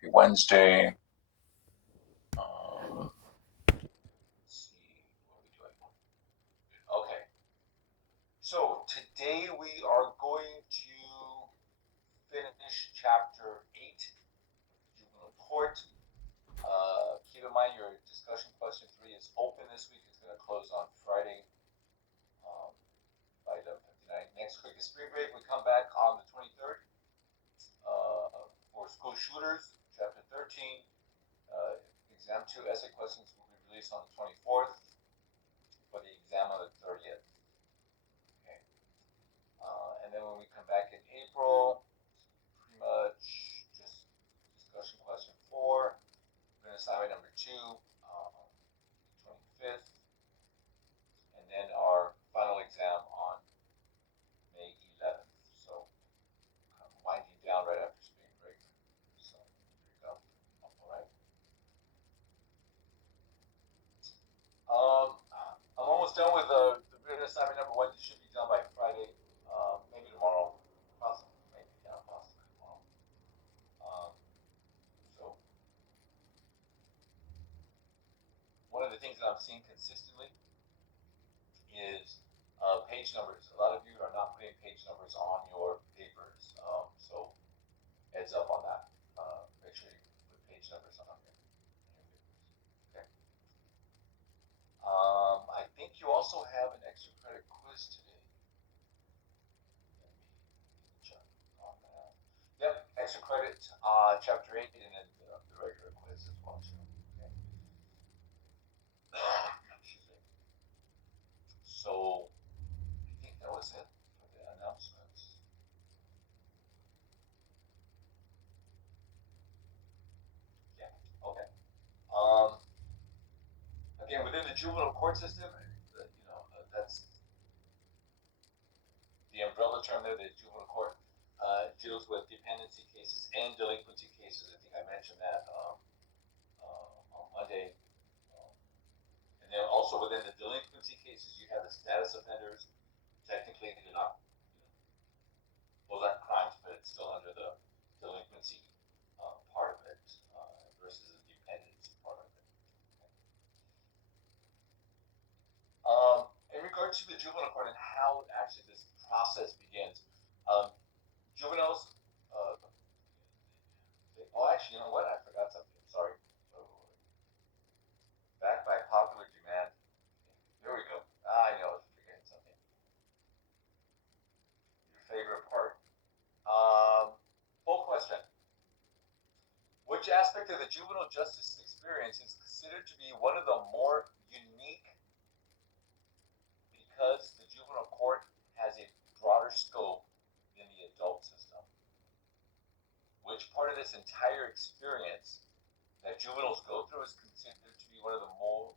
Happy Wednesday. Let's see, what are we doing? Okay, so today we are going to finish chapter 8 of the Juvenile Court. Keep in mind your discussion question 3 is open this week. It's going to close on Friday um, by 11:59. Next week is spring break. We come back on the 23rd for school shooters, chapter 13. Exam 2 essay questions will be released on the 24th for the exam on the 30th. Okay. And then when we come back in April, pretty much just discussion question 4. We're going to assignment number 2, the 25th, and then our final exam on May 11th. So I'm winding down right after spring break. So there you go. All right. I'm almost done with the written assignment number 1. It should be done by Friday, maybe tomorrow, possibly, maybe, yeah, possibly tomorrow. So one of the things that I'm seeing consistently is page numbers. A lot of you are not putting page numbers on your papers, so heads up on that. Make sure you put page numbers on your papers. Okay. I think you also have an extra credit quiz today. Let me check on that. Yep, extra credit, chapter 8, and then the regular quiz as well too. Okay. Excuse me. So I think that was it for the announcements. Yeah. Okay. Um, Again, within the juvenile court system, that's the umbrella term there. The juvenile court deals with dependency cases and delinquency cases. I think I mentioned that on Monday. Um, and then also within the delinquency cases, you have the status offenders. Technically, they're not, those aren't crimes, but it's still under the delinquency part of it versus the dependency part of it. In regard to the juvenile court and how actually this process begins, um, juveniles. Oh, actually, you know what? I forgot something. Sorry. Back by popular demand. Here we go. I know I was forgetting something. Your favorite part. Full question. Which aspect of the juvenile justice experience is considered to be one of the more unique because the juvenile court has a broader scope than the adult system? Which part of this entire experience that juveniles go through is considered to be one of the more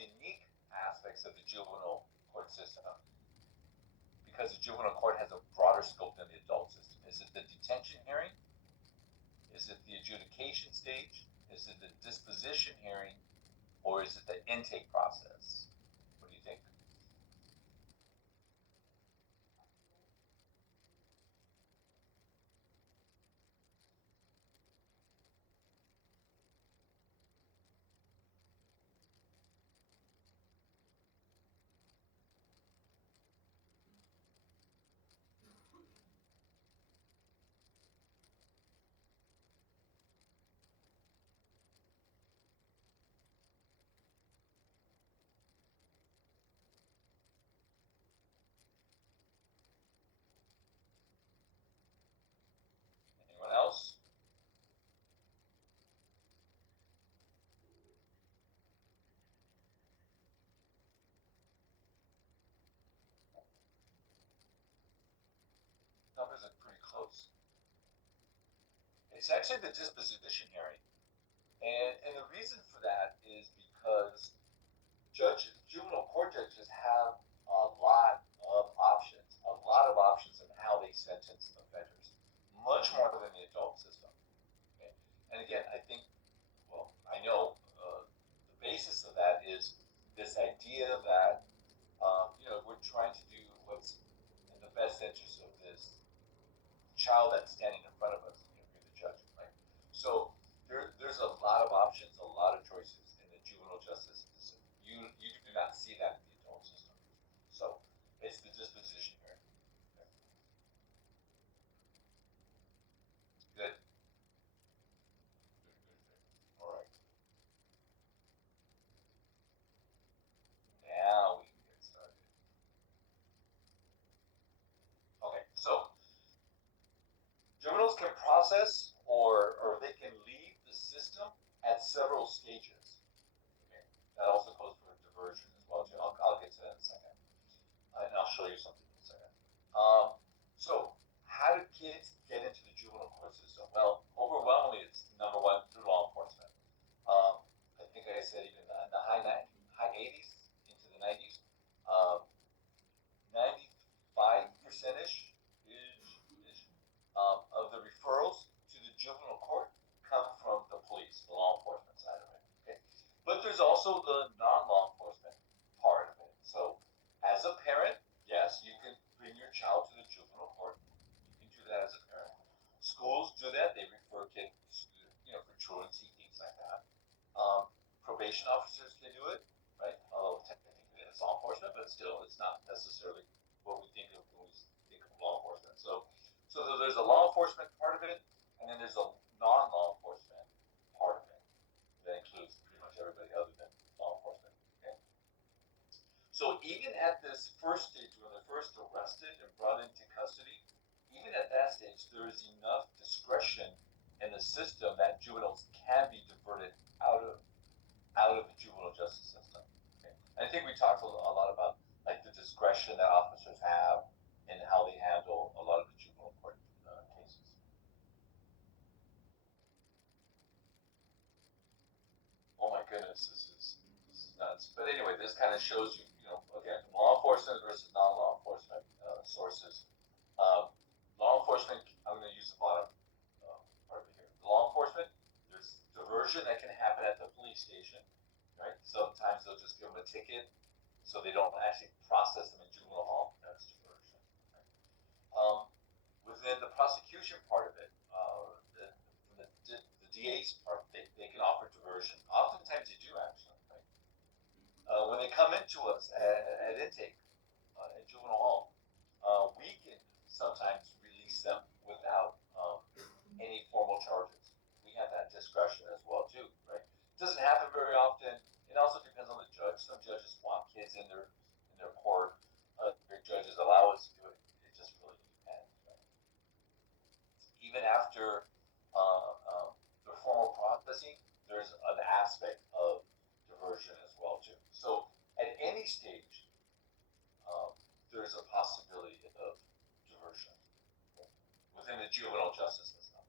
unique aspects of the juvenile court system because the juvenile court has a broader scope than the adult system? Is it the detention hearing? Is it the adjudication stage? Is it the disposition hearing? Or is it the intake process? What do you think? Anyone else? Numbers are pretty close. It's actually the disposition hearing. And the reason for that is because juvenile court judges have a lot of options in how they sentence offenders, much more than the adult system. Okay? And again, I think, well, I know the basis of that is this idea that we're trying to do what's in the best interest of this child that's standing in front of us. You're the judge, right? So options, a lot of choices in the juvenile justice system. You do not see that in the adult system. So it's the disposition here. Okay. Good. Good, good, good. All right. Now we can get started. Okay, so juveniles can process or they can leave the system at several stages. Okay, that also goes for diversion as well too. I'll get to that in a second, and I'll show you something in a second. Um, so how do kids get into the juvenile court system? Well, overwhelmingly, it's number one through law enforcement. I think I said even in the high 80s into the 90s, um, 95% ish of the referrals to the juvenile court come from the police, the law enforcement side of it. Okay, but there's also the non-law enforcement part of it. So, as a parent, yes, you can bring your child to the juvenile court. You can do that as a parent. Schools do that; they refer kids, for truancy, things like that. Um, Probation officers can do it, right? Although technically it's law enforcement, but still, it's not necessarily what we think of when we think of law enforcement. So there's a law enforcement part of it, and then there's a non-law enforcement part of it that includes pretty much everybody other than law enforcement. Okay? So even at this first stage, when they're first arrested and brought into custody, even at that stage, there is enough discretion in the system that juveniles can be diverted out of the juvenile justice system. Okay? And I think we talked a lot about like the discretion that officers have and how they handle a lot of the juvenile court cases. Oh my goodness, this is nuts. But anyway, this kind of shows you, again, law enforcement versus non-law enforcement sources. Um, Law enforcement, I'm going to use the bottom part of it here. Law enforcement, there's diversion that can happen at the police station, right? Sometimes they'll just give them a ticket so they don't actually process them in juvenile hall. That's diversion. Right? Um, Within the prosecution part of it, the DA's part, they can offer diversion. Oftentimes they do actually. Right? When they come into us at intake in juvenile hall, we can sometimes release them without any formal charges. We have that discretion as well too, right? It doesn't happen very often. It also depends on the judge. Some judges want kids in their court. Other judges allow us to do it. It just really depends. Right? Even after the formal processing, there's an aspect of diversion as well too. So at any stage, um, there's a possibility of diversion within the juvenile justice system.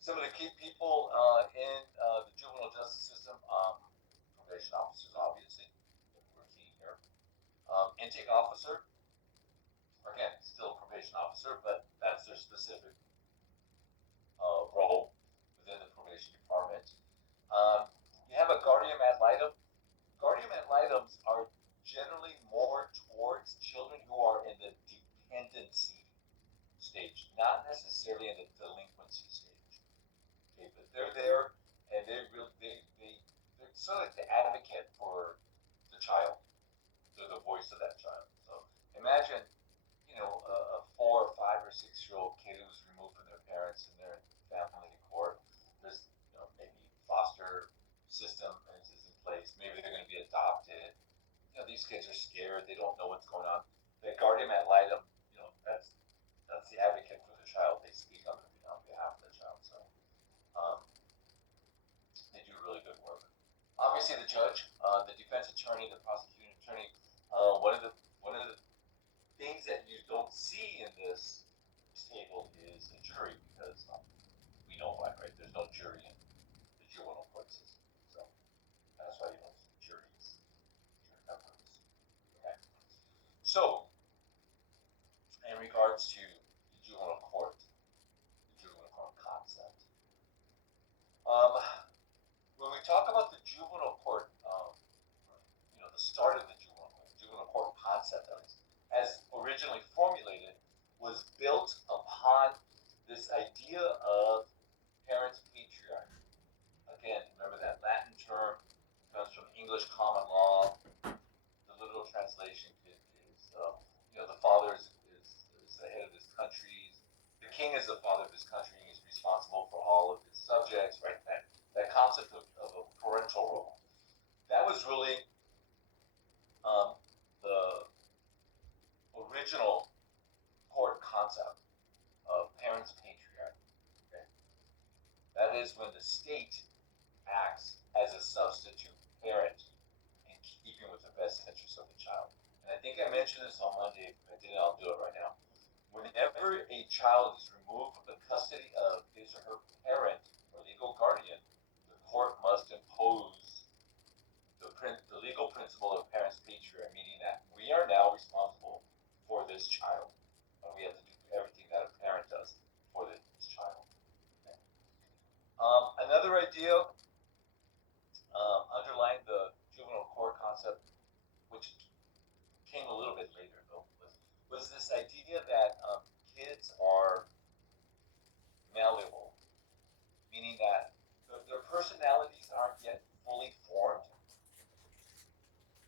Some of the key people in the juvenile justice system, probation officers, obviously, we're key here. Intake officer, again, still a probation officer, but that's their specific role within the probation department. Um, you have a guardian ad litem. Guardian ad litems are generally more towards children who are in the dependency stage, not necessarily in the delinquency stage. Okay, but they're there and they're sort of like the advocate for the child. They're the voice of that child. So imagine, a 4 or 5 or 6 year old kid who's removed from their parents and they're in family court. There's, maybe foster system is in place. Maybe they're going to be adopted. These kids are scared. They don't know what's going on. The guardian ad litem, that's the advocate for the child. They speak on behalf of the child. So um, they do really good work. Obviously, the judge, the defense attorney, the prosecuting attorney. One of the things that you don't see in this table is the jury because we know why, right? There's no jury in the juvenile court system, so that's why you don't see juries, jury members. Okay. So, in regards to the juvenile court concept, um, when we talk about the juvenile court, the start of the juvenile court concept, at least, as originally formulated, was built upon this idea of parents' patriarchy. king is the father of his country. He's responsible for all of his subjects, right? That concept of a parental role. That was really the original court concept of parents patriarch. Okay? That is when the state acts as a substitute parent in keeping with the best interests of the child. And I think I mentioned this on Monday. If I didn't, I'll do it right now. Whenever a child is removed from the custody of his or her parent or legal guardian, the court must impose the legal principle of parents patriarch, meaning that we are now responsible for this child. We have to do everything that a parent does for this child. Okay. Another idea underlying the juvenile court concept, which came a little bit later though, was this idea that kids are malleable, meaning that their personalities aren't yet fully formed.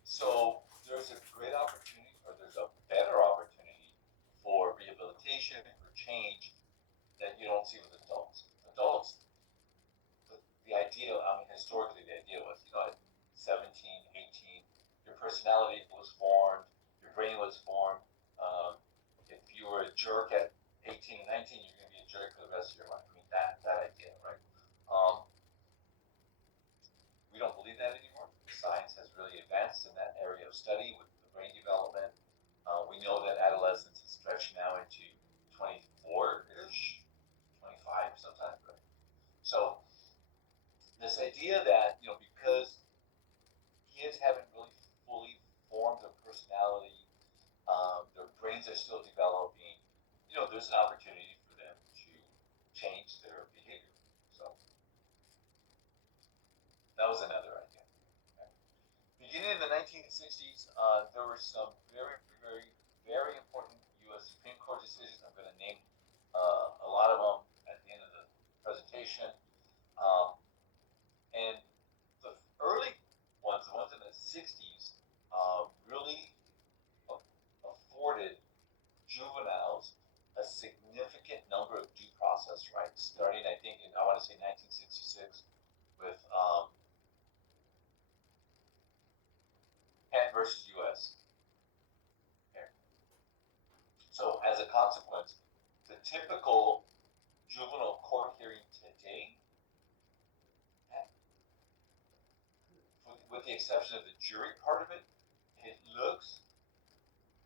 So there's a great opportunity, or there's a better opportunity for rehabilitation, for change that you don't see with adults. Adults, the idea, I mean, historically, the idea was, at 17, 18, your personality was formed, your brain was formed. If you were a jerk at 18 and 19, you're going to be a jerk for the rest of your life. I mean, that idea, right? We don't believe that anymore. Science has really advanced in that area of study with the brain development. We know that adolescence is stretched now into 24-ish, 25 sometimes, right? So this idea that, because kids haven't really fully formed their personality, their brains are still developing, there's an opportunity for them to change their behavior. So that was another idea. Okay. Beginning in the 1960s, there were some very, very, very important U.S. Supreme Court decisions. I'm going to name a lot of them at the end of the presentation. And the early ones, the ones in the 60s, really afforded juveniles a significant number of due process rights, starting, I think, I want to say 1966 with Penn versus U.S. Okay. So as a consequence, the typical juvenile court hearing today, with the exception of the jury part of it, it looks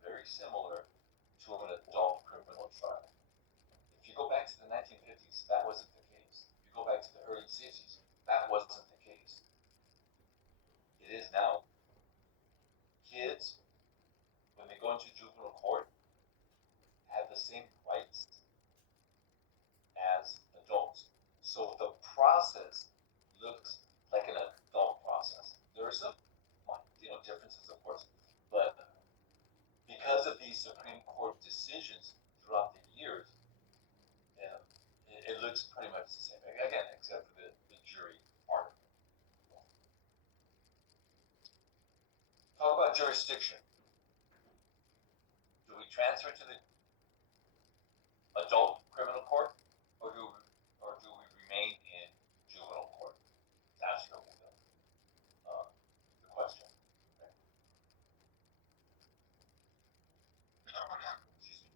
very similar to an adult criminal trial. If you go back to the 1950s, that wasn't the case. If you go back to the early 60s, that wasn't the case. It is now. Kids, when they go into juvenile court, have the same rights as adults. So the process looks like an adult process. There are some, differences, of course, but because of these Supreme Court decisions throughout the years, it looks pretty much the same. Again, except for the jury part of it. Talk about jurisdiction. Do we transfer to the adult criminal court, or do we remain in juvenile court? That's really the question. Okay. Excuse me.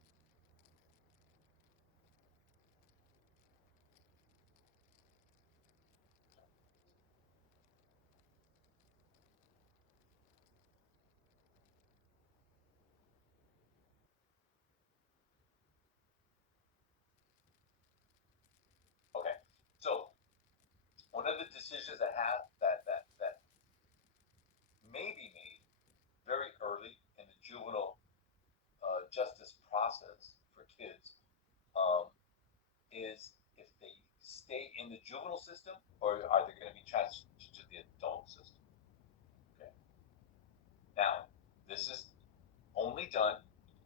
Okay. So one of the decisions that may be made very early in the juvenile justice process for kids is if they stay in the juvenile system or are they going to be transferred to the adult system. Okay. Now, this is only done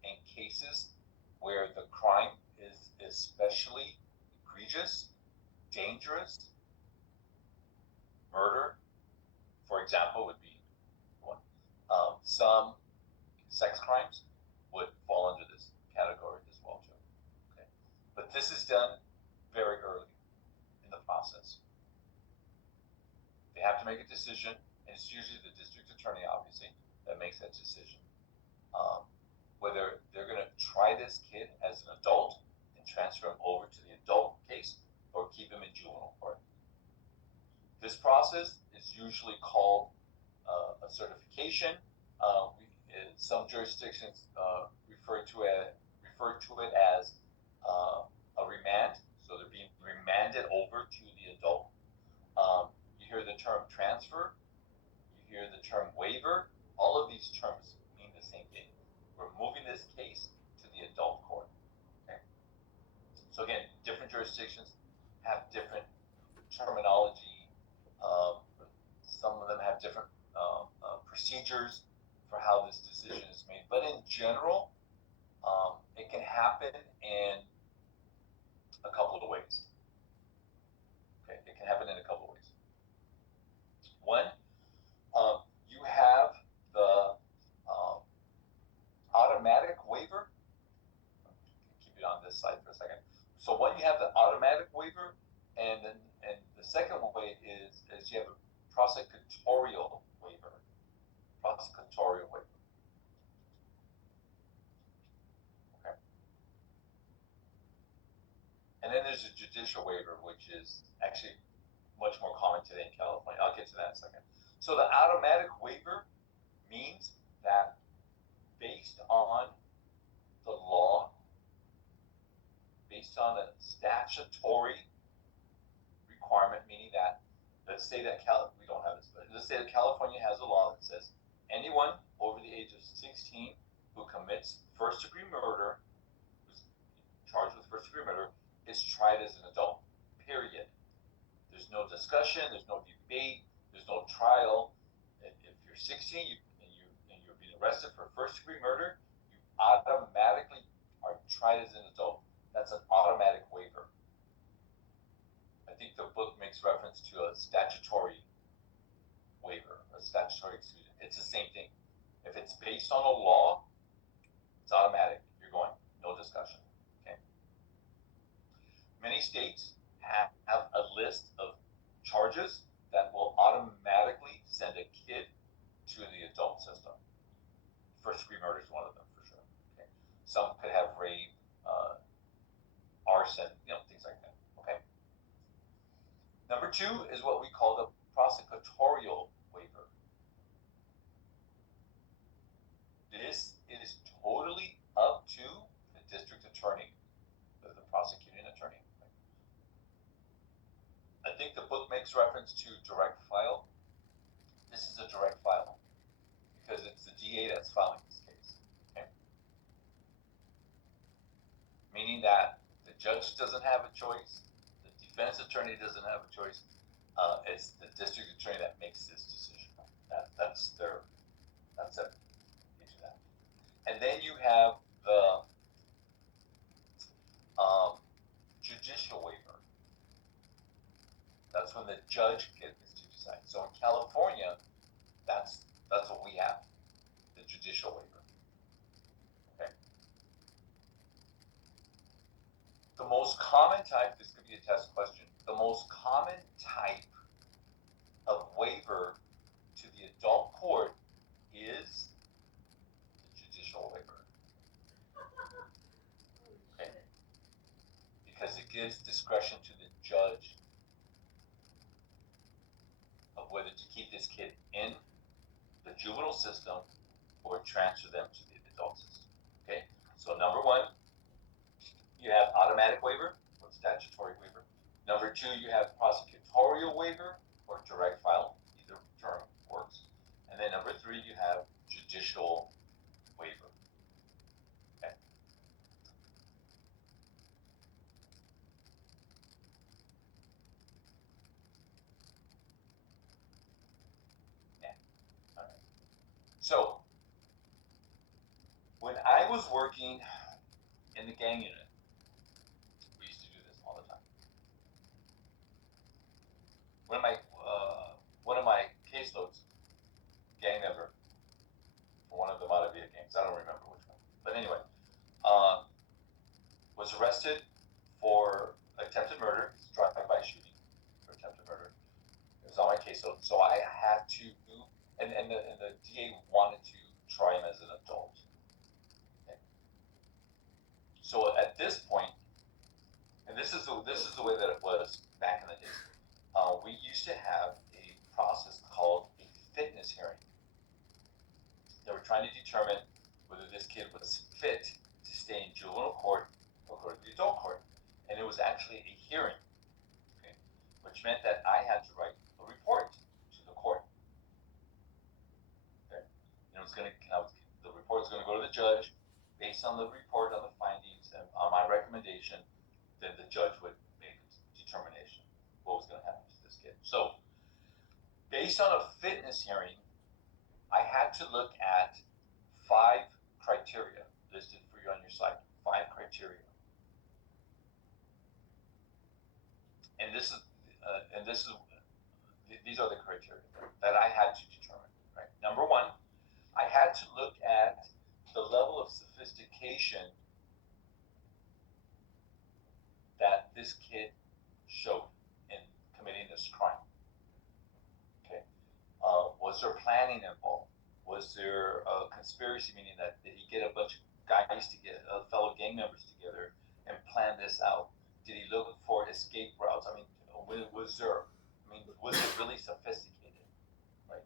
in cases where the crime is especially egregious, dangerous. Murder, for example, would be one. Some sex crimes would fall under this category as well too. Okay. But But this is done very early in the process. They have to make a decision, and it's usually the district attorney, obviously, that makes that decision. Whether they're going to try this kid as an adult and transfer him over to the adult case or keep him in juvenile court. This process is usually called a certification. Some jurisdictions refer to it as a remand, so they're being remanded over to the adult. You hear the term transfer, you hear the term waiver. All of these terms mean the same thing. We're moving this case to the adult court. Okay? So again, different jurisdictions have different terminology. Some of them have different procedures for how this decision is made. But in general, it can happen in a couple of ways. Okay, it can happen in a couple of ways. One, you have the automatic waiver. Keep it on this slide for a second. So one, you have the automatic waiver, and the second way is you have a prosecutorial waiver. Prosecutorial waiver. Okay. And then there's a judicial waiver, which is actually much more common today in California. I'll get to that in a second. So the automatic waiver means that based on the law, based on a statutory requirement, meaning that, let's say that we don't have this, but let's say that California has a law that says anyone over the age of 16 who commits first-degree murder, who's charged with first-degree murder, is tried as an adult, period. There's no discussion, there's no debate, there's no trial. If you're 16 and you're being arrested for first-degree murder, you automatically are tried as an adult. That's an automatic waiver. I think the book makes reference to a statutory waiver, a statutory exclusion. It's the same thing. If it's based on a law, it's automatic. You're going, no discussion. Okay. Many states have a list of charges that will automatically send a kid to the adult system. First-degree murder is one of them for sure. Okay. Some could have rape, arson, things like that. Okay. Number two is what we call the prosecutorial waiver. This is totally up to the district attorney, the prosecuting attorney. I think the book makes reference to direct file. This is a direct file because it's the DA that's filing this case. Okay? Meaning that the judge doesn't have a choice, the defense attorney doesn't have a choice. It's the district attorney that makes this decision. That's it. You do that. And then you have the judicial waiver. That's when the judge gets to decide. So in California, that's what we have, the judicial waiver. Okay. The most common type, this could be a test question, the most common type of waiver to the adult court is the judicial waiver. Okay. Because it gives discretion to the judge of whether to keep this kid in the juvenile system or transfer them to the adult system. Okay, so number one, you have automatic waiver or statutory waiver. Number two, you have prosecutorial waiver or direct file. Either term works. And then number three, you have judicial waiver. Okay. So, when I was working in the gang unit, we used to do this all the time. One of my caseloads, gang member, for one of the Maravilla gangs, I don't remember which one, but anyway, was arrested for so I had to, and the DA wanted to try him as an adult. Okay. So at this point, and this is the way that it was back in the days. We used to have a process called a fitness hearing. They were trying to determine whether this kid was fit to stay in juvenile court or go to the adult court, and it was actually a hearing, okay, which meant that I had to write a report to the court. Okay, and it was going to the report was going to go to the judge. Based on the report, on the findings, and on my recommendation, then the judge would make a determination what was going to happen to this kid. So, based on a fitness hearing, I had to look at 5 criteria listed for you on your site. 5 criteria, and these are the criteria that I had to determine. Right. Number 1, I had to look at the level of sophistication that this kid showed in committing this crime. Okay, was there planning involved? Was there a conspiracy, meaning that did he get a bunch of guys together, fellow gang members together, and plan this out? Did he look for escape routes? I mean, was it really sophisticated? Right.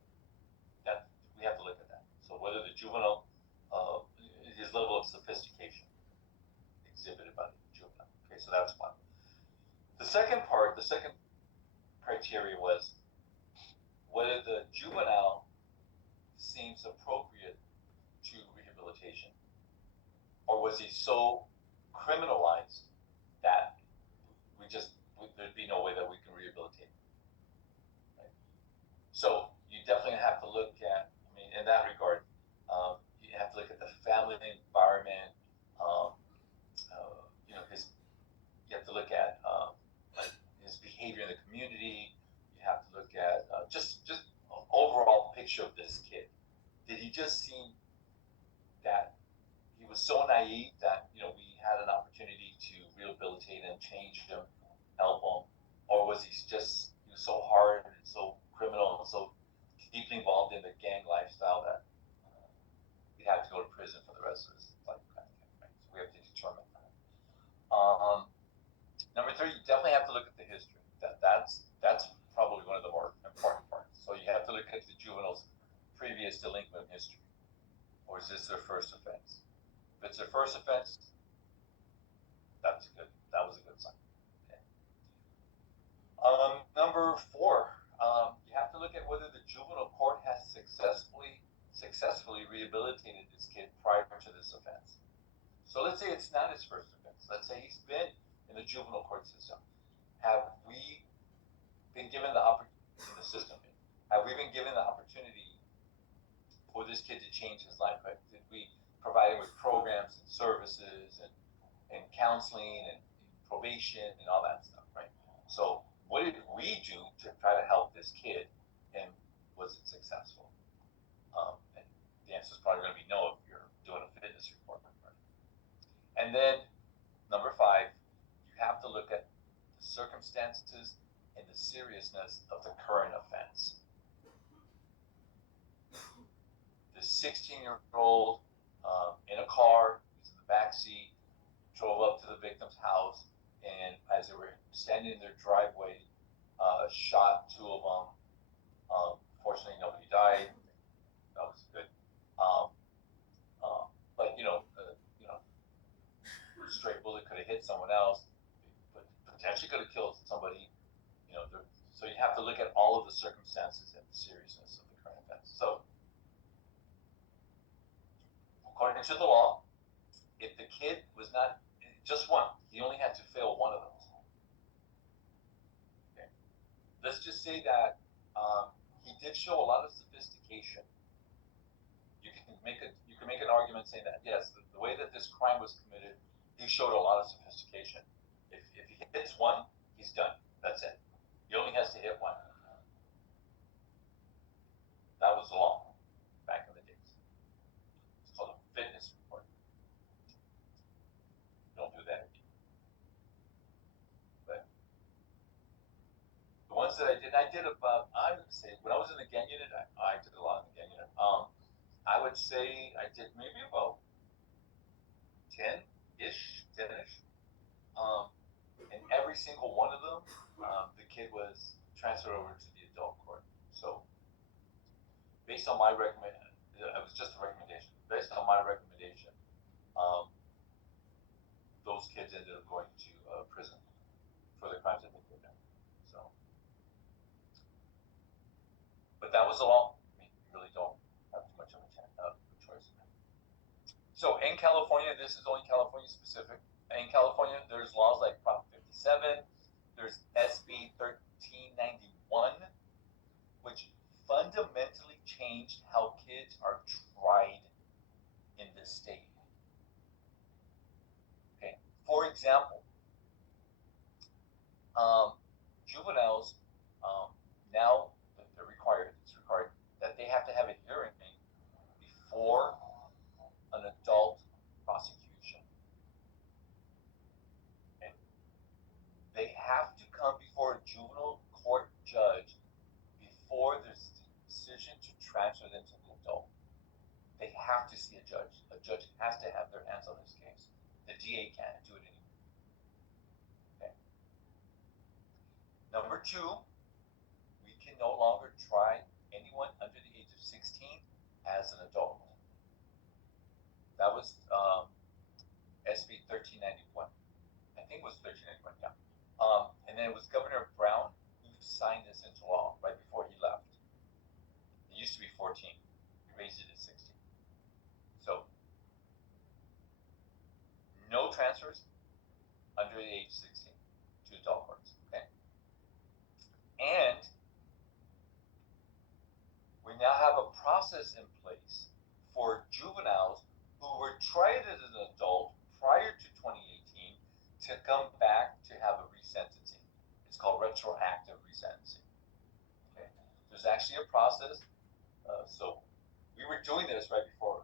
That we have to look at that. So whether the juvenile, his level of sophistication exhibited by the juvenile. Okay, so that's one. The second criteria was whether the juvenile seems appropriate to rehabilitation, or was he so criminalized that there'd be no way that we can rehabilitate him. Right? So you definitely have to look at, in that regard, you have to look at the family environment. You have to look at like his behavior in the community. You have to look at just an overall picture of this kid. Did he just seem that he was so naive that we had an opportunity to rehabilitate him, change him, help him, or was he so hard and so criminal and so deeply involved in the gang lifestyle that he had to go to prison for the rest of his life? Right? So we have to determine that. Number 3, you definitely have to look at the history. That's probably one of the more important parts. So you have to look at the juvenile's previous delinquent history, or is this their first offense? If it's their first offense, that was a good sign. Okay. Number 4, you have to look at whether the juvenile court has successfully rehabilitated this kid prior to this offense. So let's say it's not his first offense. Let's say he's been in the juvenile court system. Have we been given the opportunity in the system? Have we been given the opportunity for this kid to change his life? Right? Did we provide him with programs and services and counseling and probation and all that stuff? Right. So what did we do to try to help this kid, and was it successful? And the answer is probably going to be no if you're doing a fitness report. Right? And then number 5, you have to look at the circumstances and the seriousness of the current offense. The 16-year-old in a car, he's in the back seat, drove up to the victim's house, and as they were standing in their driveway, shot 2 of them. Fortunately, nobody died. That was good. But straight bullet could have hit someone else, but potentially could have killed somebody. So you have to look at all of the circumstances and the seriousness of the current offense. So, according to the law, if the kid was not just one, he only had to fail one of those. Okay. Let's just say that he did show a lot of sophistication. You can make an argument saying that yes, the way that this crime was committed, he showed a lot of sophistication. If he hits one, he's done. That's it. He only has to hit one. That was the law back in the days. It's called a fitness report. Don't do that anymore. But the ones ones that I did about, I would say, when I was in the gang unit, I did a lot in the gang unit. I would say I did maybe about 10-ish. Um, and every single one of them, the kid was transferred over to the adult court. So based on my recommendation, it was just a recommendation. Based on my recommendation, um, those kids ended up going to prison for the crimes that they committed. So, but that was a law. I mean, you really don't have too much of a choice. So in California, this is only California specific. In California, there's laws like Prop 57. There's SB 1391, which fundamentally changed how kids are tried in this state. Okay, for example, juveniles now they're required. It's required that they have to have a hearing before an adult prosecution. Okay? They have to come before a juvenile court judge before there's a decision to transfer them to the adult. They have to see a judge. A judge has to have their hands on this case. The DA can't do it anymore. Okay. Number two, we can no longer try anyone under the age of 16 as an adult. That was SB 1391. I think it was 1391, yeah. And then it was Governor Brown who signed this into law right before he left. It used to be 14. He raised it to 16. So, no transfers under the age 16 to adult courts. Okay? And we now have a process in place for juveniles who were tried as an adult prior to 2018 to come back to have a resentencing. It's called retroactive resentencing. Okay? There's actually a process. So we were doing this right before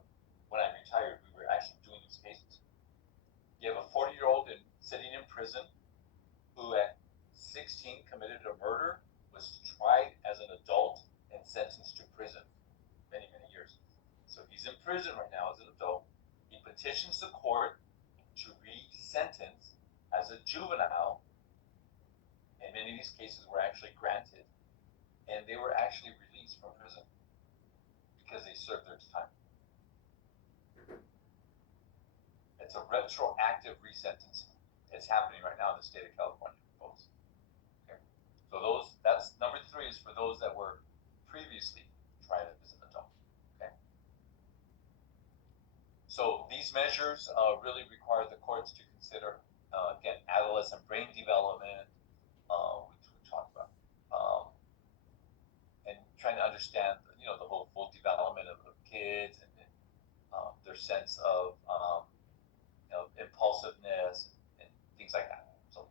when I retired. We were actually doing these cases. You have a 40-year-old sitting in prison who at 16 committed a murder, was tried as an adult, and sentenced to prison many, many years. So he's in prison right now as an adult. He petitions the court to re-sentence as a juvenile, and many of these cases were actually granted, and they were actually released from prison because they served their time. It's a retroactive resentencing. It's happening right now in the state of California, folks. Okay. So that's number 3 is for those that were previously tried as an adult. Okay. So these measures really require the courts to consider, again, adolescent brain development, which we talked about, and trying to understand, the whole full development of kids and their sense of, impulsiveness and things like that. So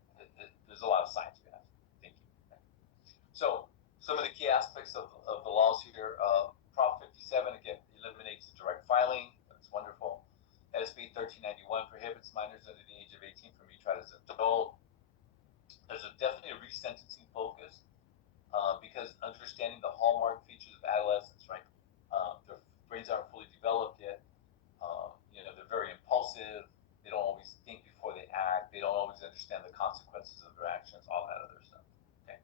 there's a lot of science behind thinking. Okay. So some of the key aspects of the laws here, Prop 57, again, eliminates direct filing. That's wonderful. SB 1391 prohibits minors under the age of 18 from being tried as an adult. There's definitely a resentencing focus because understanding the hallmark features of adolescence, right? Their brains aren't fully developed yet. They're very impulsive. They don't always think before they act. They don't always understand the consequences of their actions, all that other stuff. Okay.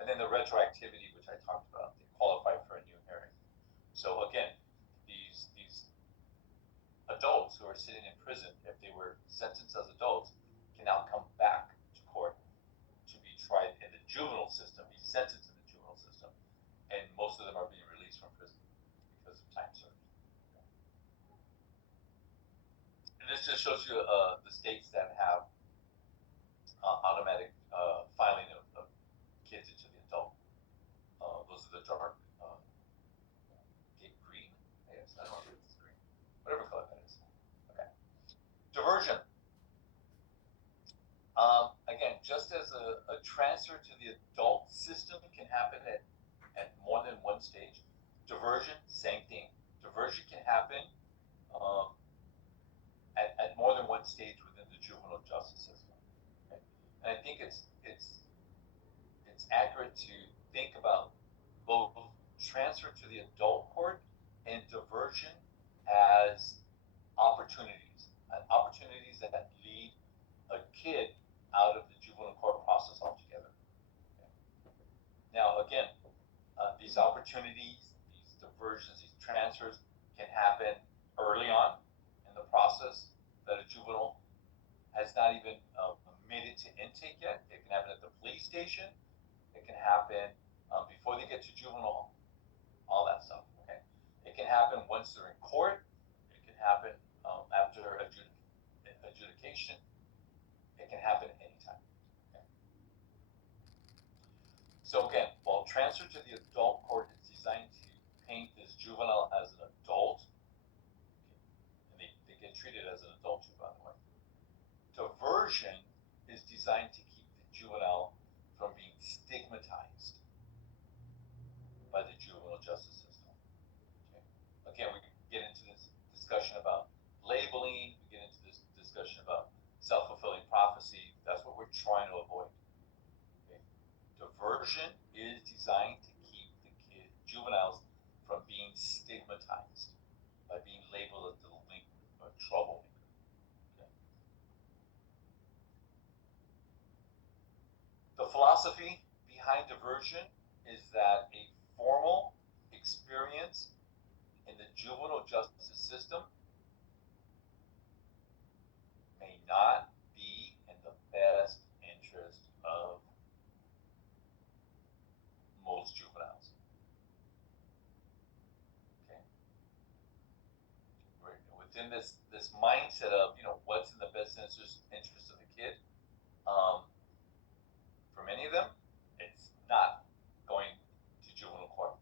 And then the retroactivity, which I talked about, they qualify for a new hearing. So again, these adults who are sitting in prison, if they were sentenced as adults, can now come back to court to be tried in the juvenile system, be sentenced in the juvenile system, and most of them are being released from prison because of time served. And this just shows you the states that have automatic filing of kids into the adult. Those are the dark green. I guess I don't know if it's green, whatever color that is. Okay. Diversion. Again, just as a transfer to the adult system can happen at more than one stage, diversion, same thing. Diversion can happen at more than one stage within the juvenile justice system. Okay? And I think it's it's accurate to think about both transfer to the adult court and diversion as opportunities that lead a kid out of the juvenile court process altogether. Okay. Now, again, these opportunities, these diversions, these transfers can happen early on in the process that a juvenile has not even made it to intake yet. It can happen at the police station. It can happen before they get to juvenile, all that stuff. Okay. It can happen once they're in court. It can happen after adjudication. It can happen anytime. Okay. So again, while transfer to the adult court is designed to paint this juvenile as an adult, and they get treated as an adult too, by the way. Diversion is designed to keep the juvenile from being stigmatized by the juvenile justice system. Okay. Again, we get into this discussion about labeling, we get into this discussion about self-fulfilling prophecy. That's what we're trying to avoid. Okay. Diversion is designed to keep the juveniles from being stigmatized by being labeled a delinquent or troublemaker. Okay. The philosophy behind diversion is that a formal experience in the juvenile justice system may not be in the best interest of most juveniles. Okay. We're within this mindset of, what's in the best interest of the kid. For many of them, it's not going to juvenile court.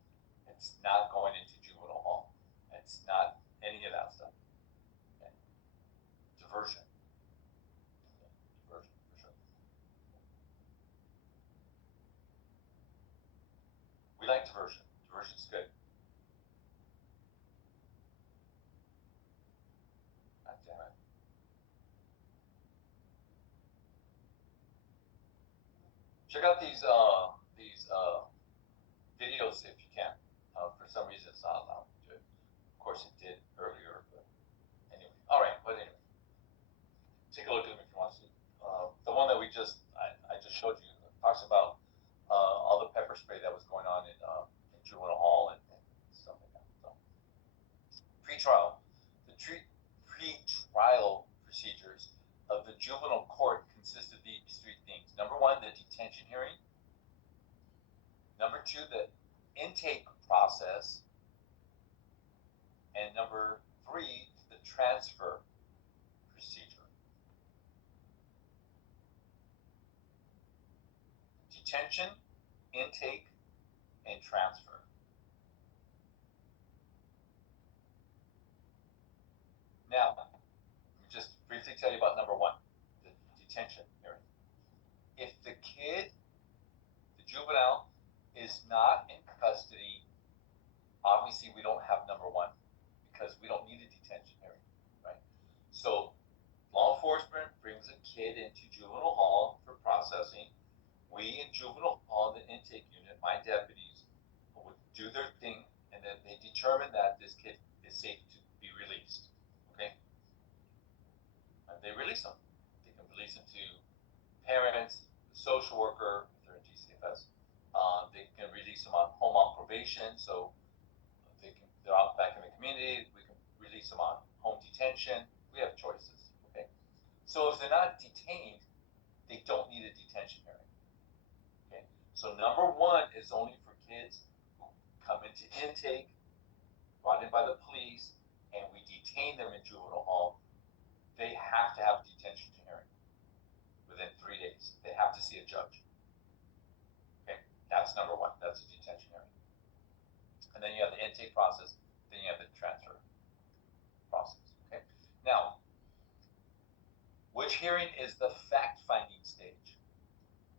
It's not going into juvenile hall. It's not any of that stuff. Okay. Diversion. Okay. Diversion, for sure. We like diversion. Diversion's good. God damn it. Check out these videos if you can. For some reason, it's not allowed to. Of course, it did earlier, but anyway. All right, but anyway, take a look at them if you want to see. The one that I just showed you talks about all the pepper spray that was going on in juvenile hall and stuff like that. So, pre-trial. The pre-trial procedures of the juvenile court consist of these three things. Number one, the detention hearing. Number two, the intake process. And number three, the transfer procedure. Detention, intake, and transfer. Now, let me just briefly tell you about number one, the detention hearing. If the kid, the juvenile, is not in custody, obviously we don't have number one because we don't need a detention hearing, right? So law enforcement brings a kid into juvenile hall for processing. We in juvenile hall, the intake unit, my deputies, would do their thing, and then they determine that this kid is safe to be released. Okay? And they release them. They can release them to parents, the social worker, if they're in GCFS. They can release them on home on probation, so they're out back in the community. We can release them on home detention. We have choices. Okay? So if they're not detained, they don't need a detention hearing. Okay? So number one is only for kids who come into intake, brought in by the police, and we detain them in juvenile hall. They have to have a detention hearing within 3 days. They have to see a judge. Okay, that's number one. That's a detention hearing. And then you have the intake process. Then you have the transfer process. Okay. Now, which hearing is the fact-finding stage?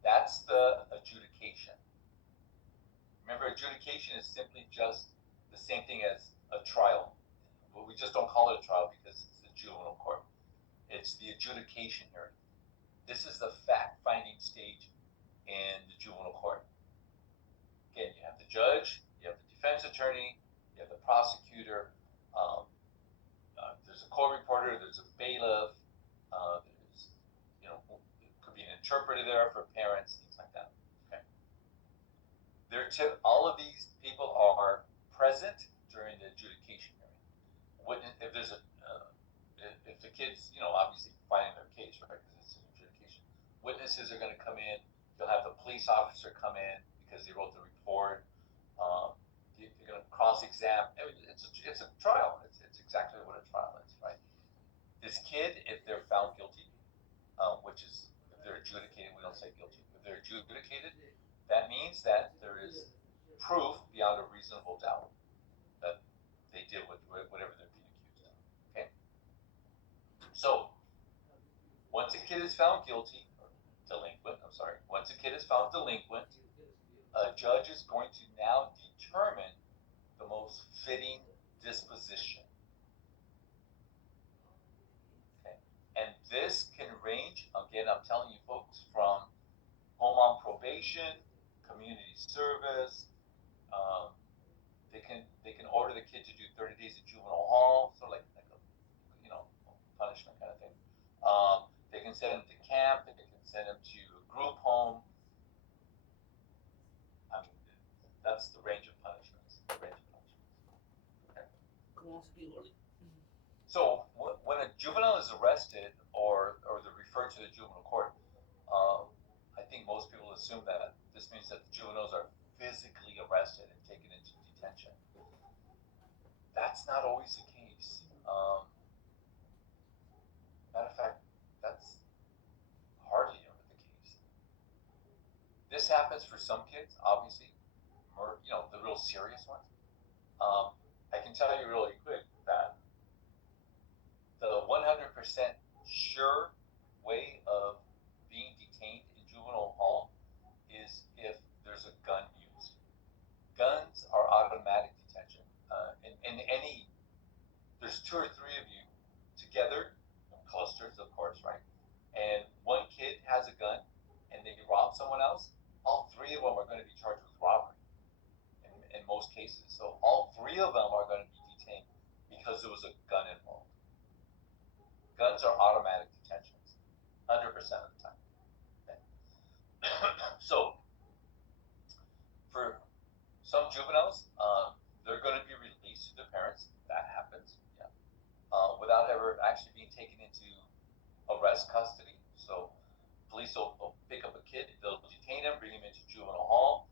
That's the adjudication. Remember, adjudication is simply just the same thing as a trial. But we just don't call it a trial because it's the juvenile court. It's the adjudication hearing. This is the fact-finding stage in the juvenile court. judge, you have the defense attorney, you have the prosecutor, um, there's a court reporter, there's a bailiff, there's, it could be an interpreter there for parents, things like that. Okay. All of these people are present during the adjudication hearing. If there's if the kids, obviously fighting their case, right, because it's an adjudication, witnesses are going to come in. You'll have the police officer come in because they wrote the report. You're going to cross-examine. I mean, it's a trial. It's exactly what a trial is, right? This kid, if they're found guilty, which is if they're adjudicated, we don't say guilty. If they're adjudicated, that means that there is proof beyond a reasonable doubt that they did whatever they're being accused of. Okay. So once a kid is found guilty, or delinquent, I'm sorry, once a kid is found delinquent, a judge is going to now determine the most fitting disposition. Okay. And this can range, again, I'm telling you folks, from home on probation, community service. They can order the kid to do 30 days in juvenile hall, so like a punishment kind of thing. They can send him to camp. They can send him to a group home. I mean, that's the range of punishments. Okay. So when a juvenile is arrested or they're referred to the juvenile court, I think most people assume that this means that the juveniles are physically arrested and taken into detention. That's not always the case. Matter of fact, that's hardly ever the case. This happens for some kids, obviously, the real serious ones. I can tell you really quick that the 100% sure way of being detained in juvenile hall is if there's a gun used. Guns are automatic detention. There's two or three of you together, clusters, of course, right? And one kid has a gun and they rob someone else, all three of them are going to be charged with robbery in most cases. So all three of them are going to be detained because there was a gun involved. Guns are automatic detentions, 100% of the time. Okay. So for some juveniles, they're going to be released to their parents. That happens, yeah, without ever actually being taken into arrest custody. So police will pick up a kid, they'll detain him, bring him into juvenile hall.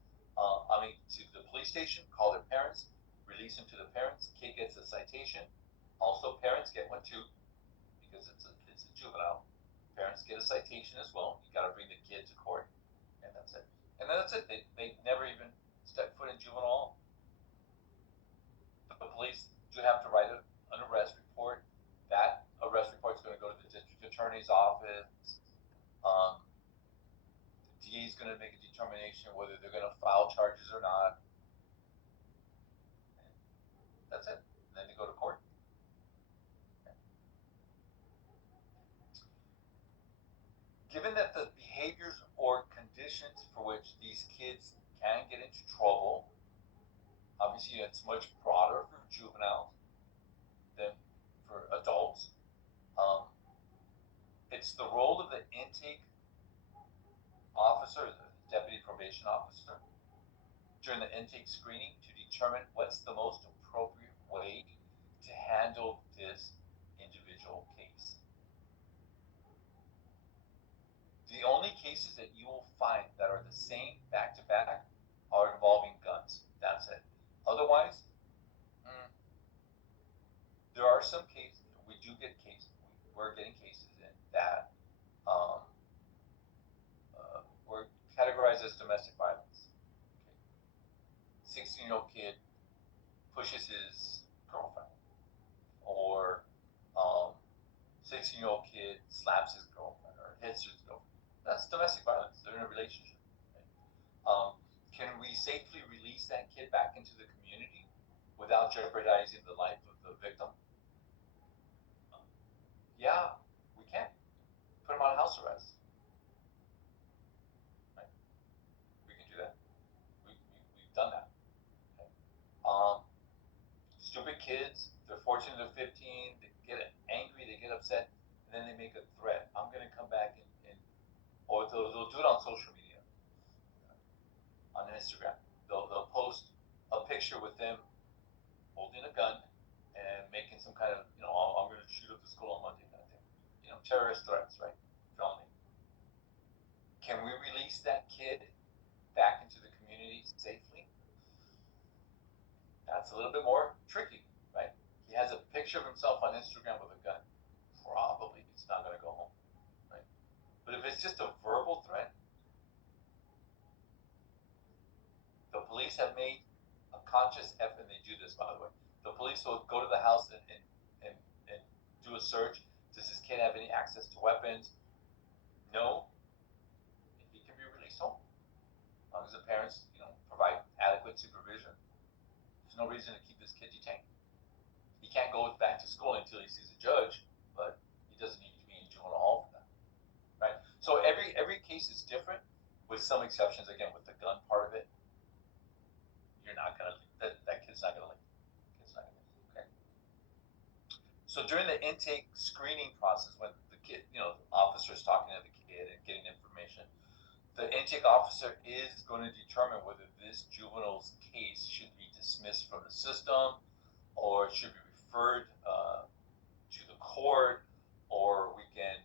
To the police station, call their parents, release him to the parents. Kid gets a citation. Also, parents get one too, because it's a juvenile. Parents get a citation as well. You got to bring the kid to court, and that's it. And then that's it. They never even step foot in juvenile hall. The police do have to write an arrest report. That arrest report is going to go to the district attorney's office. The DA is going to make a determination whether they're going to file charges or not. And that's it. And then they go to court. Okay. Given that the behaviors or conditions for which these kids can get into trouble, obviously it's much broader for juveniles than for adults. It's the role of the intake officer, the deputy probation officer, during the intake screening to determine what's the most appropriate way to handle this individual case. The only cases that you will find that are the same back to back are involving guns. That's it. Otherwise, there are some cases, we do get cases, we're getting cases in that were categorized as domestic violence. Okay. 16-year-old kid pushes his girlfriend, or 16-year-old kid slaps his girlfriend or hits his girlfriend. That's domestic violence. They're in a relationship. Okay. Can we safely release that kid back into the community without jeopardizing the life of the victim? Yeah, we can. Put him on house arrest. Right? We can do that. We've done that. kids, they're 14 to 15, they get angry, they get upset, and then they make a threat. I'm going to come back or they'll do it on social media, on Instagram. They'll post a picture with them holding a gun and making some kind of, I'm going to shoot up the school on Monday kind of thing. Terrorist threats, right? Felony. Can we release that kid back into the community safely? That's a little bit more tricky, right? He has a picture of himself on Instagram with a gun. Probably he's not going to go home, right? But if it's just a verbal threat, the police have made a conscious effort, and they do this, by the way. The police will go to the house and do a search. Does this kid have any access to weapons? No. He can be released home. As long as the parents, provide adequate supervision. There's no reason to keep this kid detained. He can't go back to school until he sees a judge, but he doesn't need to be in juvenile hall for that, right? So every case is different, with some exceptions. Again, with the gun part of it, you're not gonna that kid's not gonna leave. Okay. So during the intake screening process, when the kid, the officer's talking to the kid and getting information, the intake officer is going to determine whether this juvenile's case should be dismissed from the system, or should be referred to the court, or we can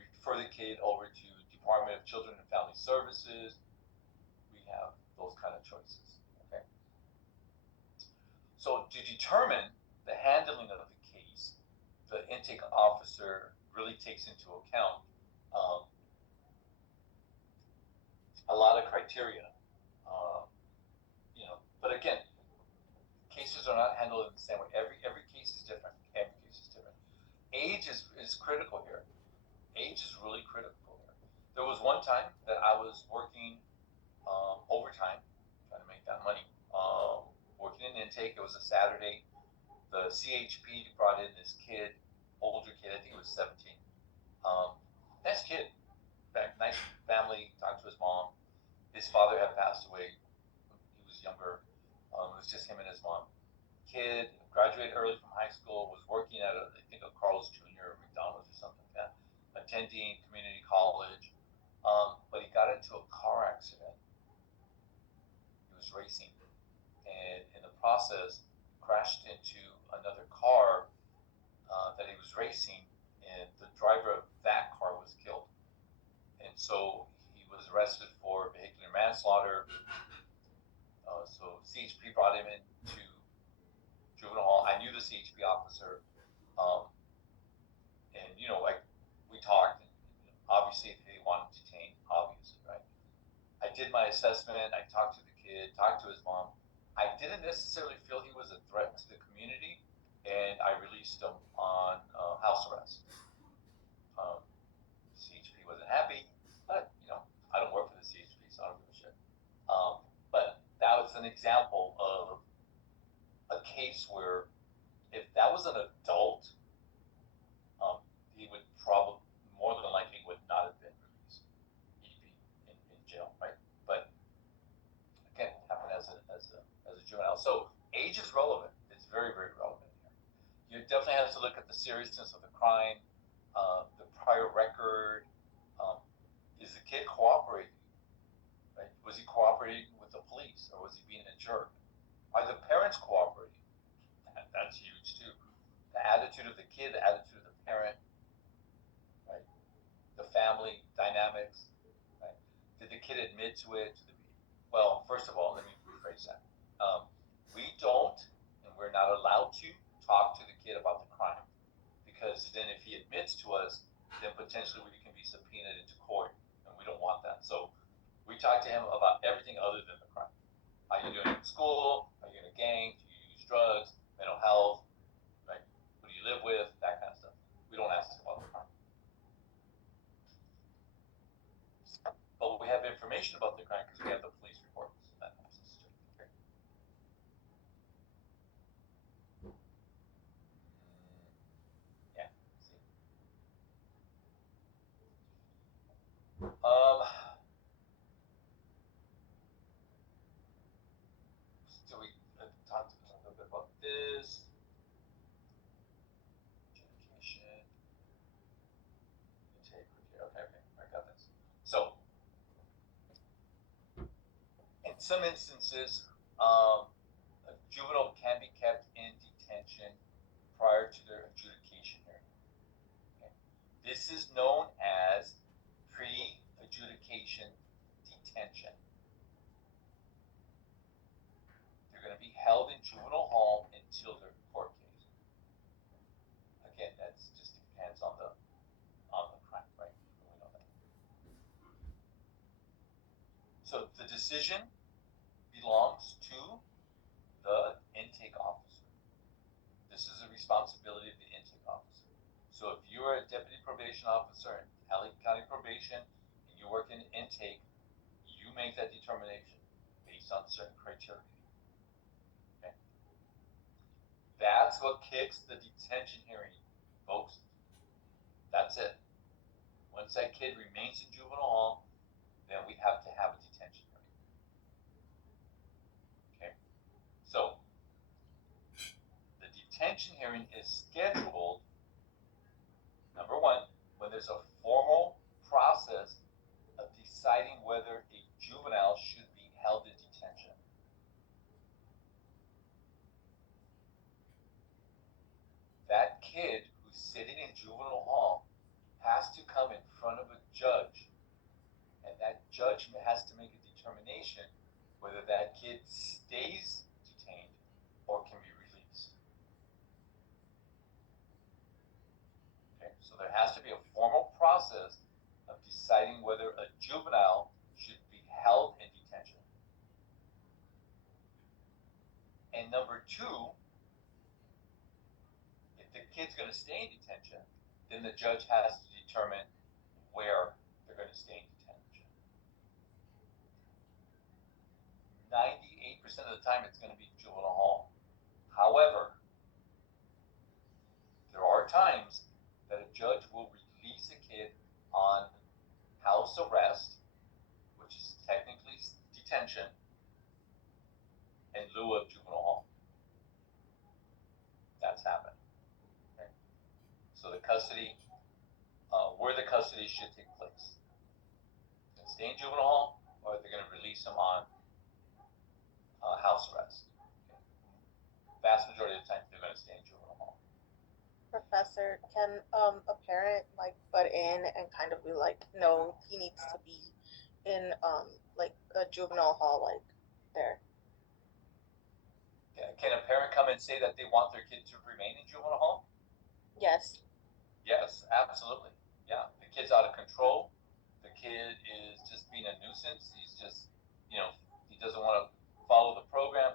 refer the kid over to Department of Children and Family Services. We have those kind of choices. Okay. So to determine the handling of the case, the intake officer really takes into account a lot of criteria. But again, cases are not handled in the same way. Every case is different. Every case is different. Age is critical here. Age is really critical here. There was one time that I was working overtime, trying to make that money, working in intake. It was a Saturday. The CHP brought in this kid, older kid. I think he was 17. Nice kid, nice family. Talked to his mom. His father had passed away. He was younger. It was just him and his mom. Kid graduated early from high school, was working at I think a Carl's Jr. or McDonald's or something like that, attending community college, but he got into a car accident. He was racing, and in the process, crashed into another car that he was racing, and the driver of that car was killed. And so he was arrested for vehicular manslaughter. So CHP brought him into juvenile hall. I knew the CHP officer, and we talked. And obviously, they wanted him detained. Obviously, right? I did my assessment. I talked to the kid, talked to his mom. I didn't necessarily feel he was a threat to the community, and I released him on house arrest. CHP wasn't happy, but I don't work for the CHP, so I don't give a shit. But that was an example of a case where if that was an adult, he would probably, more than likely, would not have been released. He'd be in jail, right? But again, it happened as a juvenile. So age is relevant. It's very, very relevant here. You definitely have to look at the seriousness of the crime, the prior record. Is the kid cooperating? Right? Was he cooperating with the police, or was he being a jerk? Are the parents cooperating? That's huge too. The attitude of the kid, the attitude of the parent, right? The family dynamics, right? Did the kid admit to it? Well, first of all, let me rephrase that. We don't, and we're not allowed to talk to the kid about the crime, because then if he admits to us, then potentially we can be subpoenaed into court, and we don't want that. So we talk to him about everything other than the crime. How you doing in school? Are you in a gang? Do you use drugs? Mental health? Right? Who do you live with? That kind of stuff. We don't ask about the crime. But we have information about the crime because we have the police reports. That helps us too. Okay. Yeah. See. some instances, um, a juvenile can be kept in detention prior to their adjudication hearing. Okay. This is known as pre-adjudication detention. They're going to be held in juvenile hall until their court case. Again, that's just depends on the crime, right? We know that. So the decision belongs to the intake officer. This is a responsibility of the intake officer. So if you're a deputy probation officer in Allegheny County Probation and you work in intake, you make that determination based on certain criteria. Okay? That's what kicks the detention hearing, folks. That's it. Once that kid remains in juvenile hall, then we have to have a detention hearing. Okay? So the detention hearing is scheduled, number one, when there's a formal process of deciding whether a juvenile should be held in detention. That kid who's sitting in juvenile hall has to come in front of a judge, and that judge has to make a determination whether that kid stays detained or can be released. Okay, so there has to be a formal process of deciding whether a juvenile should be held in detention. And number two, if the kid's going to stay in detention, then the judge has to determine where they're going to stay in detention. 98% of the time, it's going to be juvenile hall. However, there are times that a judge will release a kid on house arrest, which is technically detention, in lieu of juvenile hall. That's happened. Okay. So the custody, where the custody should take place. They're going to stay in juvenile hall, or they're going to release them on house arrest. Okay. Vast majority of the time, they're going to stay in juvenile hall. Professor, can a parent like butt in and kind of be like, no, he needs to be in like a juvenile hall, like there? Can a parent come and say that they want their kid to remain in juvenile hall? Yes. Yes, absolutely. Yeah, the kid's out of control. The kid is just being a nuisance. He's just, he doesn't want to follow the program.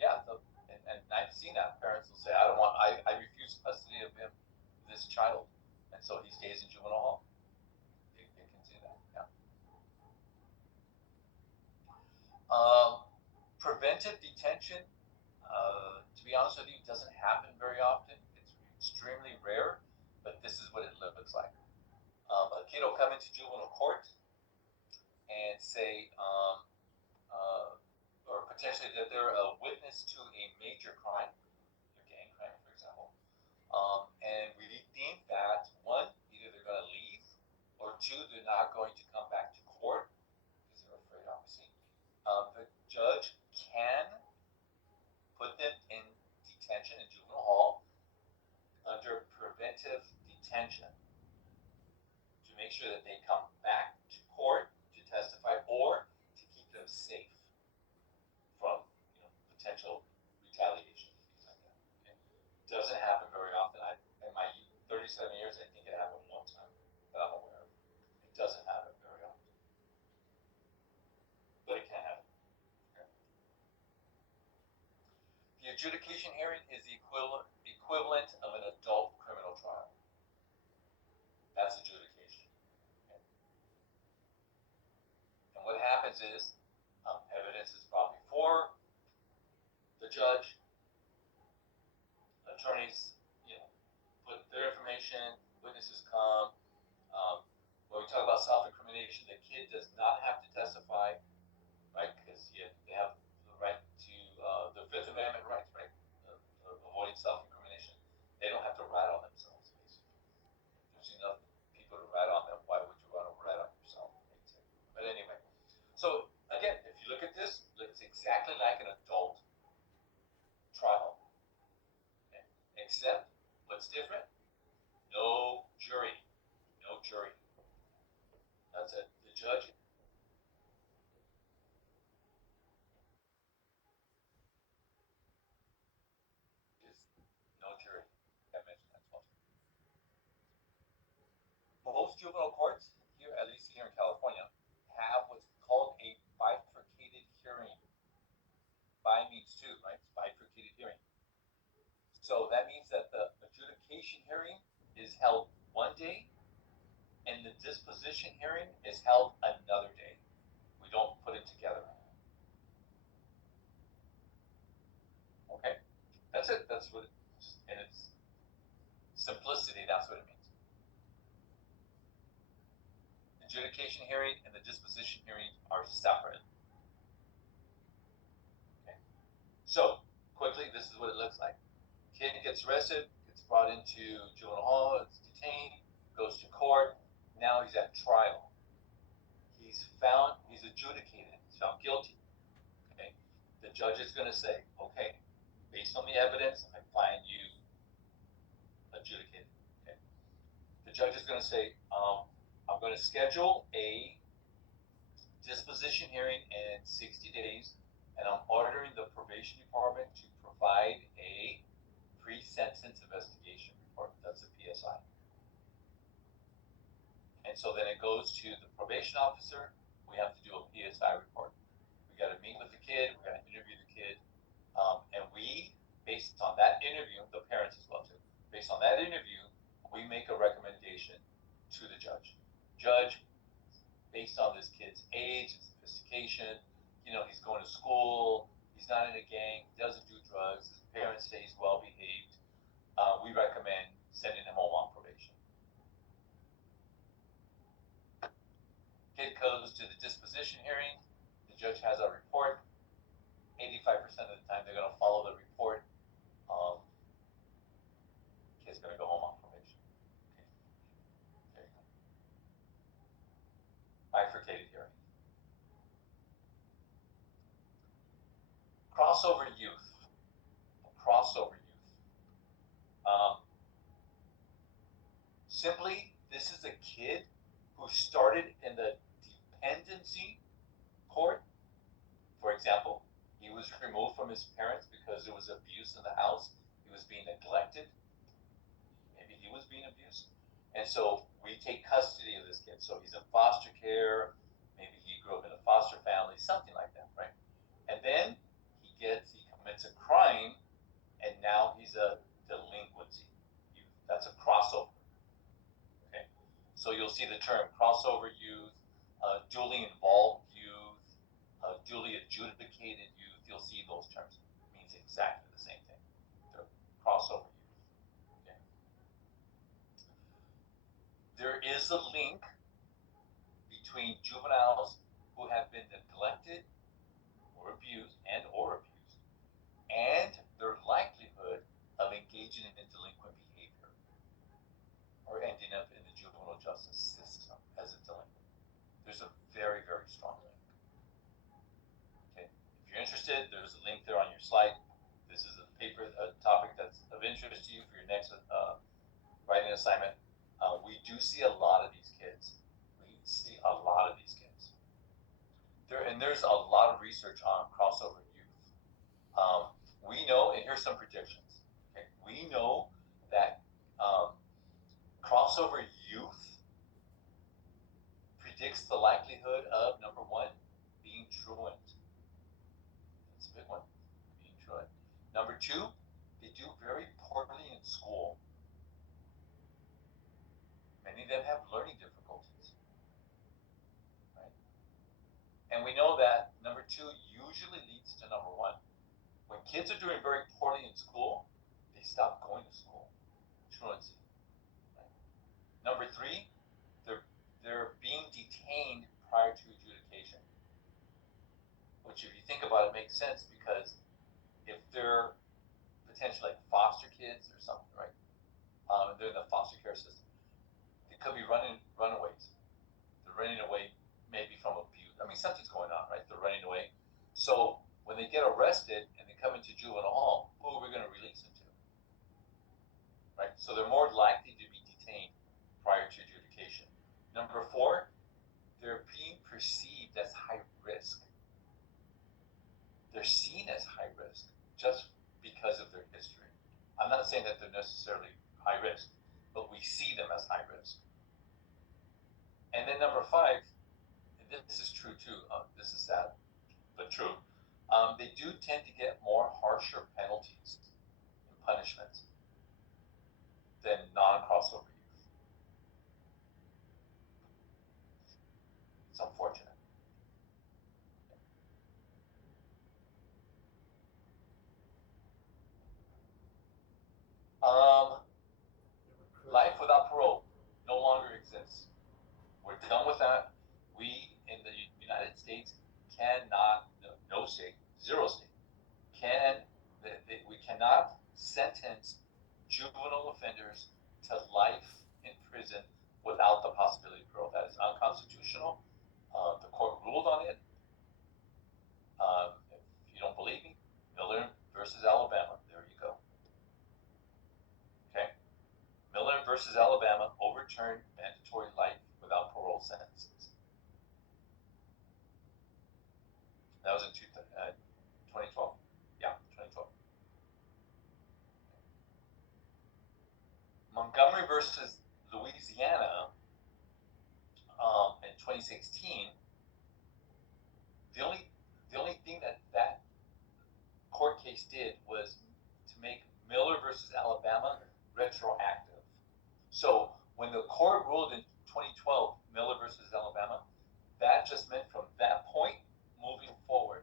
Yeah, and I've seen that. Parents will say, I refuse custody of him, this child, and so he stays in juvenile hall. They can see that. Yeah. Preventive detention, to be honest with you, doesn't happen very often. It's extremely rare, but this is what it looks like. A kid will come into juvenile court and say, or potentially that they're a witness to a major crime, a gang crime, for example, and we deem that one, either they're going to leave, or two, they're not going to come back to court because they're afraid, obviously. The judge can put them in detention in juvenile hall under preventive detention to make sure that they come back to court to testify or to keep them safe from potential retaliation, things like that. Okay? Doesn't happen very often. In my 37 years, I think it happened one time that I'm aware of. It doesn't happen very often, but it can happen. Okay? The adjudication hearing is the equivalent of an adult criminal trial. That's adjudication. Okay? And what happens is evidence is brought before the judge. Attorneys, put their information. Witnesses come. When we talk about self-incrimination, the kid does not have to testify, right? Because they have the right to the Fifth Amendment rights, right? Avoiding self-incrimination. They don't have to rat on themselves, basically. There's enough people to rat on them. Why would you rat on yourself? But anyway, so again, if you look at this, exactly like an adult trial. Okay? Except, what's different? No jury. No jury. That's it. The judge is no jury. I mentioned that as well. Most juvenile courts here, at least here in California, have what's called a bifurcated hearing. Bi means two, right? It's bifurcated hearing. So that means that the adjudication hearing is held one day and the disposition hearing is held another day. We don't put it together. Okay? That's it. That's what it, in its simplicity, that's what it means. Adjudication hearing and the disposition hearing are separate. Okay? So, quickly, this is what it looks like. Kid gets arrested, gets brought into juvenile hall, is detained, goes to court. Now he's at trial. He's adjudicated, he's found guilty. Okay, the judge is going to say, okay, based on the evidence, I find you adjudicated. Okay, the judge is going to say, I'm going to schedule a disposition hearing in 60 days, and I'm ordering the probation department to provide a pre-sentence investigation report. That's a PSI. And so then it goes to the probation officer. We have to do a PSI report. We got to meet with the kid. We got to interview the kid. And we, based on that interview, the parents as well too, based on that interview, we make a recommendation to the judge. Judge, based on this kid's age and sophistication, he's going to school, he's not in a gang, he doesn't do drugs, his parents say he's well behaved. We recommend sending him home on probation. Kid goes to the disposition hearing. The judge has a report. 85% of the time, they're going to follow the report. Kid's going to go home on probation. Okay. Bifurcated hearing. Crossover youth. Crossover youth. Simply, this is a kid who started in the dependency court. For example, he was removed from his parents because there was abuse in the house. He was being neglected. Maybe he was being abused. And so we take custody of this kid. So he's in foster care. Maybe he grew up in a foster family, something like that, right? And then he commits a crime, and now he's a delinquency youth. That's a crossover. Okay? So you'll see the term crossover youth, duly involved youth, duly adjudicated youth. You'll see those terms. It means exactly the same thing. They're crossover youth. Okay? There is a link between juveniles who have been neglected or abused and their likelihood of engaging in delinquent behavior or ending up in the juvenile justice system as a delinquent. There's a very, very strong link. Okay, if you're interested, there's a link there on your slide. This is a topic that's of interest to you for your next writing assignment. We do see a lot of these kids. There's a lot of research on crossover youth. We know, and here's some predictions. Okay? We know that crossover youth predicts the likelihood of, number one, being truant. That's a big one, being truant. Number two, they do very poorly in school. Many of them have learning difficulties. Right? And we know that number two usually leads to number one. When kids are doing very poorly in school, they stop going to school. Truancy. Right? Number three, they're being detained prior to adjudication. Which, if you think about it, makes sense because if they're potentially like foster kids or something, right? They're in the foster care system. They could be runaways. They're running away maybe from abuse. I mean, something's going on, right? They're running away. So when they they get arrested and they come into juvenile hall, who are we going to release them to? Right? So they're more likely to be detained prior to adjudication. Number 4, they're being perceived as high risk. They're seen as high risk just because of their history. I'm not saying that they're necessarily high risk, but we see them as high risk. And then number 5, and this is true too, this is sad, but true, they do tend to get more harsher penalties and punishments than non-crossover youth. It's unfortunate. Life without parole no longer exists. We're done with that. We in the United States cannot, no state, zero state, we cannot sentence juvenile offenders to life in prison without the possibility of parole. That is unconstitutional. The court ruled on it. If you don't believe me, Miller versus Alabama. There you go. Okay. Miller versus Alabama overturned mandatory life without parole sentences. That was in 2012. Yeah, 2012. Montgomery versus Louisiana in 2016. The only thing that court case did was to make Miller versus Alabama retroactive. So when the court ruled in 2012, Miller versus Alabama, that just meant from that point moving forward.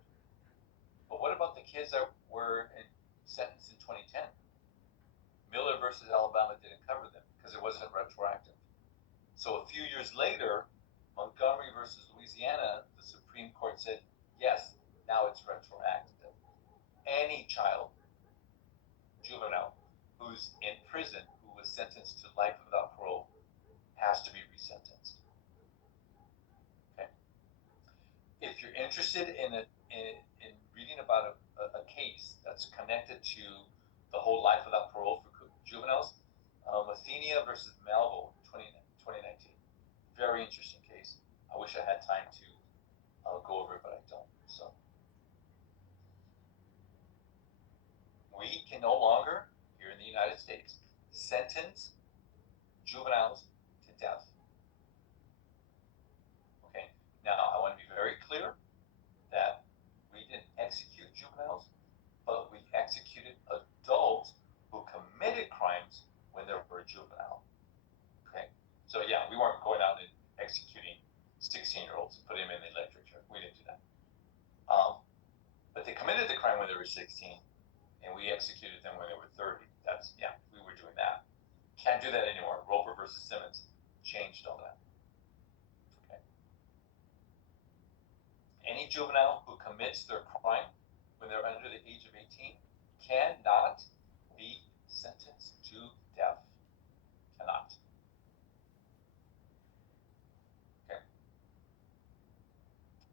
But what about the kids that were sentenced in 2010? Miller versus Alabama didn't cover them because it wasn't retroactive. So a few years later, Montgomery versus Louisiana, the Supreme Court said, yes, now it's retroactive. Any child, juvenile, who's in prison, who was sentenced to life without parole, has to be resentenced. Okay. If you're interested in reading about a case that's connected to the whole life without parole for juveniles, Athenia versus Melville, 2019. Very interesting case. I wish I had time to go over it, but I don't. So we can no longer, here in the United States, sentence juveniles to death. Okay. Now, I want to be very clear that we didn't execute juveniles, but we executed adults who committed crimes when they were a juvenile. Okay. So yeah, we weren't going out and executing 16-year-olds and putting them in the electric chair. We didn't do that. But they committed the crime when they were 16, and we executed them when they were 30. We were doing that. Can't do that anymore. Roper versus Simmons changed all that. Okay. Any juvenile who commits their crime when they're under the age of 18 cannot be sentenced to death. Cannot. Okay.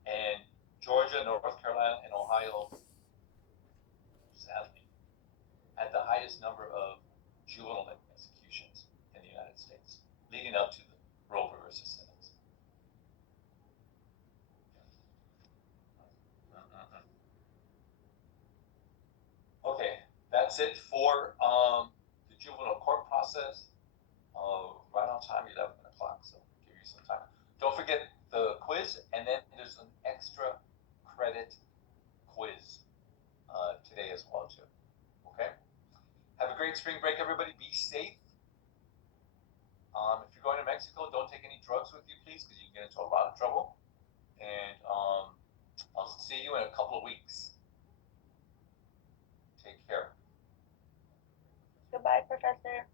And Georgia, North Carolina, and Ohio, sadly, had the highest number of juvenile executions in the United States, leading up to the Roper versus Simmons. Okay, that's it for the juvenile court process. Right on time, 11 o'clock, so give you some time. Don't forget the quiz, and then there's an extra credit quiz today as well, too. Okay? Have a great spring break, everybody. Be safe. If you're going to Mexico, don't take any drugs with you, please, because you can get into a lot of trouble. And I'll see you in a couple of weeks. Take care. Goodbye, Professor.